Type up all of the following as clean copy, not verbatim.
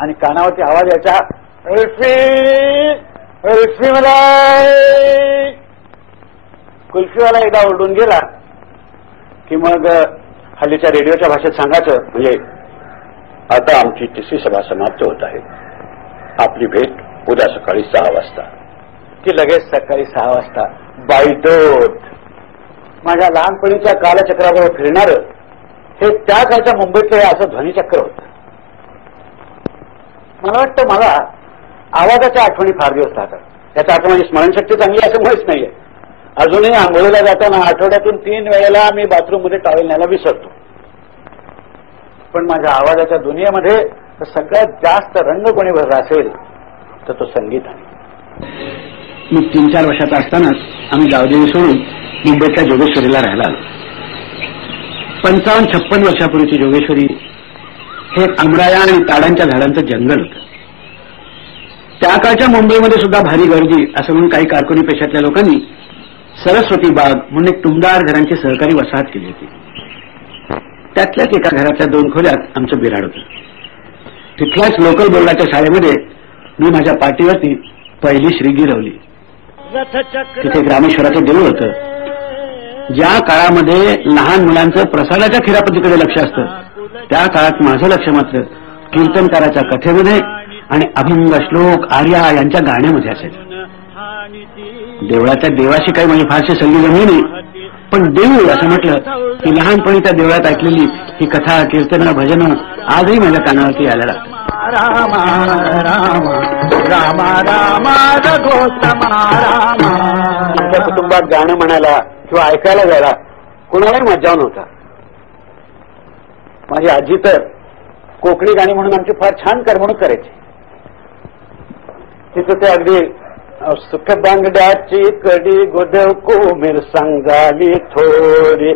आणि कानावरती आवाज यायचा, कुल्फी कुल्फी मलाई. कुल्फीवाला एकदा ओरडून गेला की मग हल्लीच्या रेडिओच्या भाषेत सांगायचं, म्हणजे आता आमची तिसरी सभा समाप्त होत आहे, आपली भेट उद्या सकाळी 6 वाजता. की लगेच सकाळी 6 वाजता बायडोट. माझ्या लहानपणीच्या कालचक्रावर फिरणार हे त्या काळच्या मुंबईतलं हे असं ध्वनीचक्र होतं. मला वाटतं मला आवाजाच्या आठवणी फार दिवस राहतात. त्याचा अर्थ माझी स्मरणशक्ती चांगली असं मुळेच नाहीये. अजूनही आंघोळीला जाताना आठवड्यातून 3 वेळेला मी बाथरूममध्ये टॉवेल न्यायला विसरतो. पण माझ्या आवाजाच्या दुनियेमध्ये सगळ्यात जास्त रंग कोणी भरला असेल तर तो संगीत आहे. मी 3-4 वर्षाचा असतानाच आम्ही गावदेवी सोडून मुंबईतल्या जोगेश्वरीला राहायला आलो. 55-56 वर्षापूर्वीची जोगेश्वरी हे आंबराया आणि ताडांच्या झाडांचं जंगल होतं. त्या काळच्या मुंबईमध्ये सुद्धा भारी गर्दी असं म्हणून काही कारकुनी पेशातल्या लोकांनी सरस्वती बाग म्हणून एक टुमदार घरांची सहकारी वसाहत केली होती. त्यातल्याच एका घरातल्या 2 खोल्यात आमचं बिराड होतं. तिथल्याच लोकल बोर्डाच्या शाळेमध्ये मी माझ्या पाठीवरती पहिली श्री गिरवली. तिथे ग्रामेश्वराचं देऊळ होतं. ज्या काळामध्ये लहान मुलांचं प्रसादाच्या खिरापतीकडे लक्ष असतं, त्या काळात माझं लक्ष मात्र कीर्तनकाराच्या कथेमध्ये आणि अभंग श्लोक आर्या यांच्या गाण्यामध्ये असायचं. देवळाच्या देवाशी काही म्हणजे फारशी संधी जमली नाही, पण देऊळ असं म्हटलं की लहानपणी त्या देवळात ऐकलेली ही कथा कीर्तन भजन आजही माझ्या कानावरती यायला लागतं. राम राम राम राम तुमच्या कुटुंबात गाणं म्हणायला किंवा ऐकायला जायला कुणालाही मज्जाव नव्हता. माझी आजी तर कोकणी गाणी म्हणून आमची फार छान करमणूक करायची. तिथं ते अगदी सुख बांगड्याची कडी गोदव कोमिर सांगाली थोडी,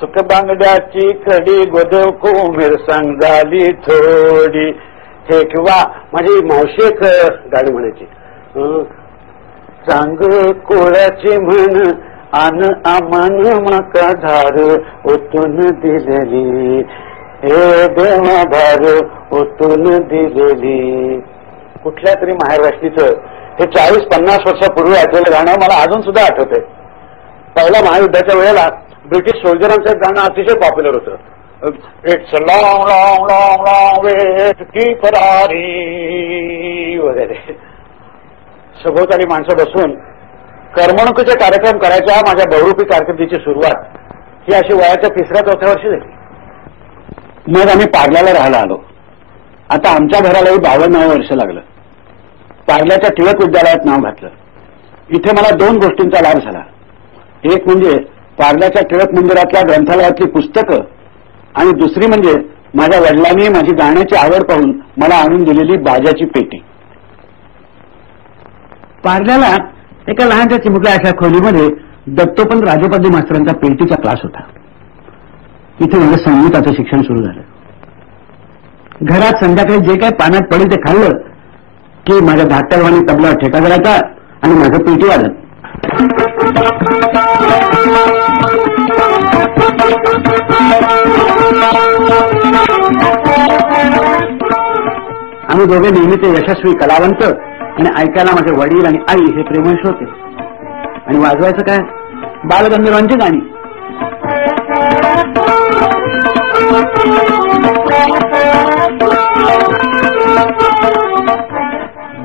सुख बांगड्याची कडी गोदव कोमिर सांगाली थोडी. हे किंवा माझी मावशी एक गाणी म्हणायची, चांग कोळ्याची म्हण आन आमान मका धार ओतून दिलेली, हे देवा धार ओतून दिलेली. कुठल्या तरी माहेर वाष्णीचं हे 40-50 वर्षापूर्वी ऐकलेलं गाणं मला अजून सुद्धा आठवतंय. पहिल्या महायुद्धाच्या वेळेला ब्रिटिश सोल्जरांचं गाणं अतिशय पॉप्युलर होतं. It's long long long long way to keep Ferrari वगैरे. सभोवताली माणसं बसून करमणुकीचे कार्यक्रम करायच्या माझ्या बहुरूपी कारकिर्दीची सुरुवात ही अशी वयाच्या 3ऱ्या-4थ्या वर्षी झाली. मग आम्ही पार्ल्याला राहायला आलो. आता आमच्या घरालाही 52 वर्ष लागलं. पार्ल्याच्या टिळक विद्यालयात नाव घातलं. इथे मला 2 गोष्टींचा लाभ झाला. एक म्हणजे पार्ल्याच्या टिळक मंदिरातल्या ग्रंथालयातली पुस्तकं आणि दुसरी म्हणजे माझ्या वडिलांनी माझी गाण्याची आवड पाहून मला आणून दिलेली बाजाची पेटी. पार्ल्याला एका लहानशा चिमुकल्या अशा खोलीमध्ये दत्तोपंत राजोपाध्ये मास्तरांचा पेटीचा क्लास होता. इथे माझं संगीताचं शिक्षण सुरू झालं. घरात संध्याकाळी जे काही पाण्यात पडेल ते खाल्लं की माझ्या धाकट्या भावाने तबला ठेका करायचा आणि माझं पेटी वाजत. आम्ही दोघे नेहमीचे यशस्वी कलावंत आणि ऐकायला माझे वडील आणि आई हे प्रेमवंश होते. आणि वाजवायचं काय, बालगंधर्वांची गाणी.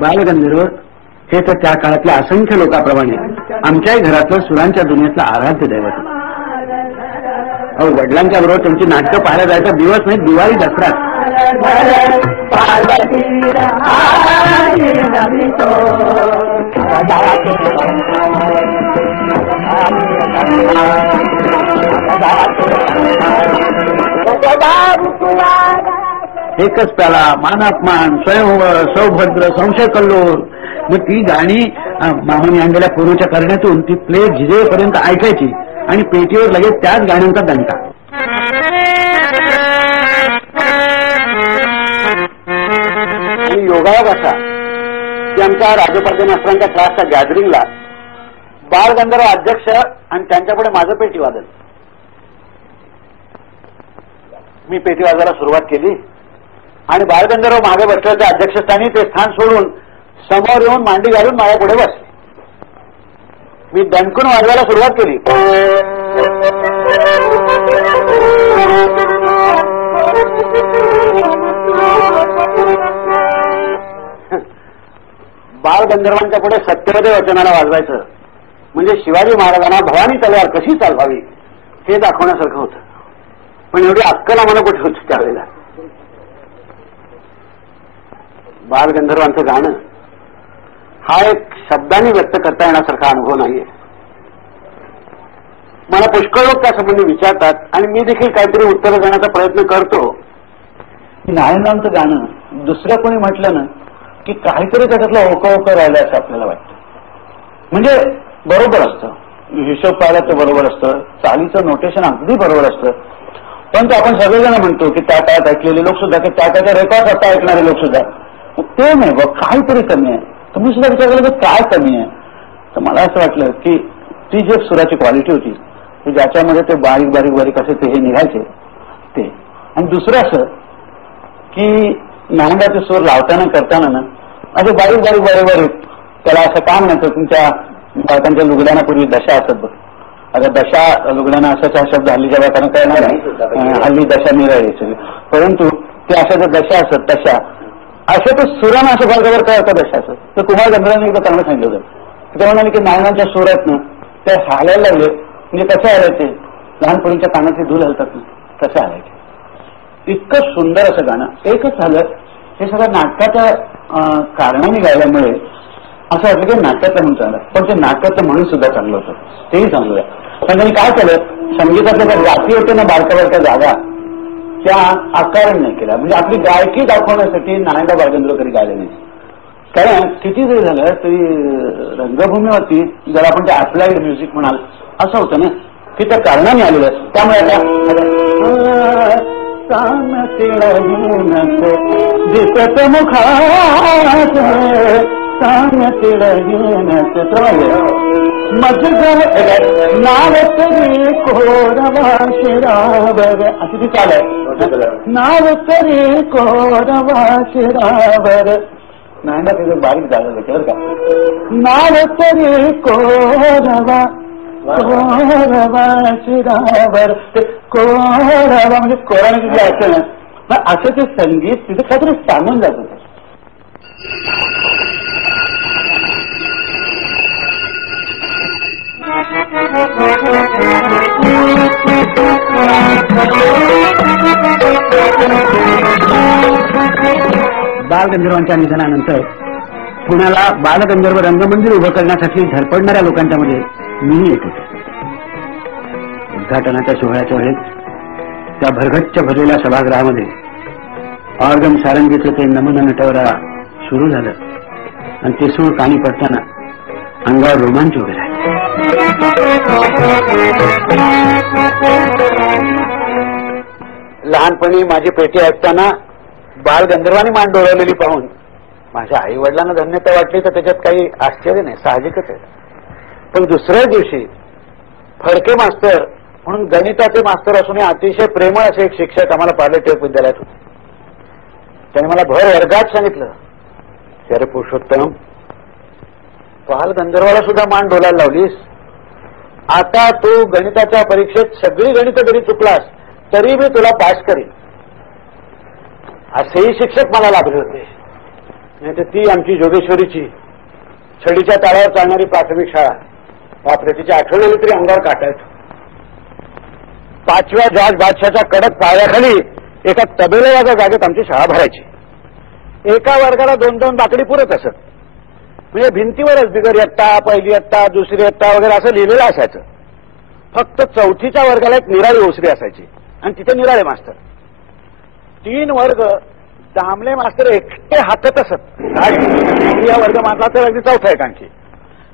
बालगंधर्व हे तर त्या काळातल्या असंख्य लोकांप्रमाणे आमच्याही घरातलं सुरांच्या दुनियेतलं आराध्य दैवत. अहो, वडिलांच्या बरोबर त्यांची नाटकं पाहायला जायचा दिवस नाही, दिवाळी दसरा. एकच प्याला, मानापमान, स्वयंवर, सौभद्र, संशय कल्लोळ. मग ती गाणी मामाने आणलेल्या पूर्वीच्या करण्यातून ती प्लेट झिजेपर्यंत ऐकायची आणि पेटीवर लगेच त्याच गाण्यांचा दणका. योगायोग असा की आमच्या राजोपाध्ये मास्तरांच्या क्लासच्या गॅदरिंगला बालगंधर्व अध्यक्ष आणि त्यांच्यापुढे माझं पेटी वाजत. मी पेटी वाजायला सुरुवात केली आणि बालगंधर्व मागे बसल्याच्या अध्यक्षस्थानी ते स्थान सोडून समोर येऊन मांडी घालून माझ्या पुढे बसले. मी दणकून वाजवायला सुरुवात केली. बालगंधर्वांच्या पुढे सत्यवदे वचनाला वाजवायचं म्हणजे शिवाजी महाराजांना भवानी तलवार कशी चालवावी हे दाखवण्यासारखं होतं. पण एवढी अक्कल आम्हाला कुठे होती त्यावेळेला. बालगंधर्वांचं गाणं हा एक शब्दांनी व्यक्त करता येण्यासारखा अनुभव नाहीये. मला पुष्कळ लोक त्यासंबंधी विचारतात आणि मी देखील काहीतरी उत्तर देण्याचा प्रयत्न करतो. नारायणांचं गाणं दुसरं कोणी म्हटलं ना की काहीतरी त्याच्यातलं ओकं राहिलं असं आपल्याला वाटतं. म्हणजे बरोबर असतं, हिशोब पाहिला तर बरोबर असतं, चालीचं नोटेशन अगदी बरोबर असतं. पण ते आपण सगळेजण म्हणतो की त्या काळात ऐकलेले लोक सुद्धा, की त्या काळाच्या रेकॉर्ड आता ऐकणारे लोक सुद्धा, ते नाही बघ काहीतरी कमी आहे. तुम्ही सुद्धा विचार केला की काय कमी आहे. तर मला असं वाटलं की ती जी सुराची क्वालिटी होती की ज्याच्यामध्ये ते बारीक बारीक बारीक असे ते हे निघायचे ते. आणि दुसरं असं की नांदाचे सूर लावताना करताना ना असे बारीक बारीक बारीक बारीक त्याला असं काम नव्हतं. तुमच्या बायकांच्या लुगड्यांना पूर्वी दशा असत बघ. आता दशा लुगड्यांना असाच हा शब्द हल्लीच्या बायकांना कळणार नाही, हल्ली दशा निराळी. परंतु ते अशा ज्या दशा असत तशा असं तर सुरानं असं बरोबर काय होतं दशा असं. तर कुमार गंधर्वांनी एकदा चांगलं सांगितलं होतं. ते म्हणाले की नायनांच्या सुरातनं ते हालायला लागले म्हणजे कसे हालायचे, लहानपणीच्या कानाची धूल हलतात ना कसे हालायचे. इतकं सुंदर असं गाणं. एकच झालं हे सगळं नाटकाच्या कारणाने गायल्यामुळे असं वाटलं की नाटकातलं म्हणून चांगलं, पण ते नाटकातलं म्हणून सुद्धा चांगलं होतं, तेही चांगलं आहे. पण त्यांनी काय केलं, संगीतातल्या ज्या जाती होते ना बारक्या बारक्या जागा त्या आकारण नाही केल्या. म्हणजे आपली गायकी दाखवण्यासाठी नारायणराव बालगंधर्व कधी गायले नाही. कारण किती जरी झालं तरी रंगभूमीवरती जर आपण ते अप्लाइड म्युझिक म्हणाल असं होतं ना की त्या कारणाने आलेलं आहे. त्यामुळे आता दिसत मुखात मज नाव तरी कोरवा शिरावर अशी ती चाल आहे. नाव तरी कोरवा शिरावर नाही ना तिथे बारीक झालं बरं का. नाव तरी कोरवा कोरवा शिरावर कोरवा म्हणजे कोराने जे असतं ना मग असं ते संगीत तिथे काहीतरी सांगून जात होतं. बालगंधर्वांच्या निधनानंतर पुण्याला बालगंधर्व रंगमंदिर उभं करण्यासाठी धडपडणाऱ्या लोकांच्या मध्ये मीही एक होतो. उद्घाटनाच्या सोहळ्याच्या वेळेस त्या भरगच्च भरलेल्या सभागृहामध्ये ऑर्गन सारंगीचं ते नमन नटवरा सुरू झालं आणि ते सूर कानी पडताना अंगावर रोमांच उभे राहिले. लहानपणी माझी पेटी ऐकताना बालगंधर्वांनी मान डोळवलेली पाहून माझ्या आई वडिलांना धन्यता वाटली तर त्याच्यात काही आश्चर्य नाही, साहजिकच आहे. पण दुसऱ्या दिवशी फडके मास्तर म्हणून गणिताचे मास्तर असून अतिशय प्रेमळ असे एक शिक्षक आम्हाला पार्ले टिळक विद्यालयात होते. त्याने मला भर वर्गात सांगितलं की अरे पुरुषोत्तम, बालगंधर्वाला सुद्धा मान डोलायला लावलीस. आता तू गणिताच्या परीक्षेत सगळी गणितं जरी चुकलास तरी मी तुला पास करीन. असेही शिक्षक मला लाभले होते. नाही तर ती आमची जोगेश्वरीची छडीच्या ताळावर चालणारी प्राथमिक शाळा, बापरे तिची आठवलेली तरी अंगावर काटायचं. 5व्या जॉर्ज बादशाच्या कडक पायाखाली एका तबेलेवाच्या जागेत आमची शाळा भरायची. एका वर्गाला 2-2 बाकडी पुरत असत. म्हणजे भिंतीवरच बिगर इयत्ता, पहिली इयत्ता, दुसरी इयत्ता वगैरे असं लिहिलेलं असायचं. फक्त 4थीच्या वर्गाला एक निराळी ओसरी असायची आणि तिथे निराळे मास्तर. 3 वर्ग दामले मास्तर एकटे हातात असत. या वर्ग मानला तर अगदी 4था एक आणखी.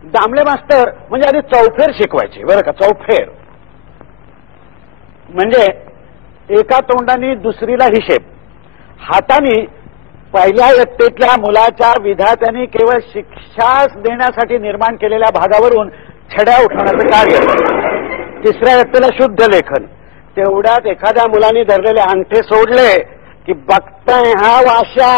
दामले मास्तर म्हणजे आधी चौफेर शिकवायचे बरं का. चौफेर म्हणजे एका तोंडाने दुसरीला हिशेब. हाताने पहिल्या इयत्तेतल्या मुलाच्या विधात्याने केवळ शिक्षा देण्यासाठी निर्माण केलेल्या भागावरून छड्या उठवण्याचं कार्य. 3ऱ्या इयत्तेला शुद्ध लेखन. तेवढ्यात एखाद्या मुलाने धरलेले अंगठे सोडले की बघताय हा वाशा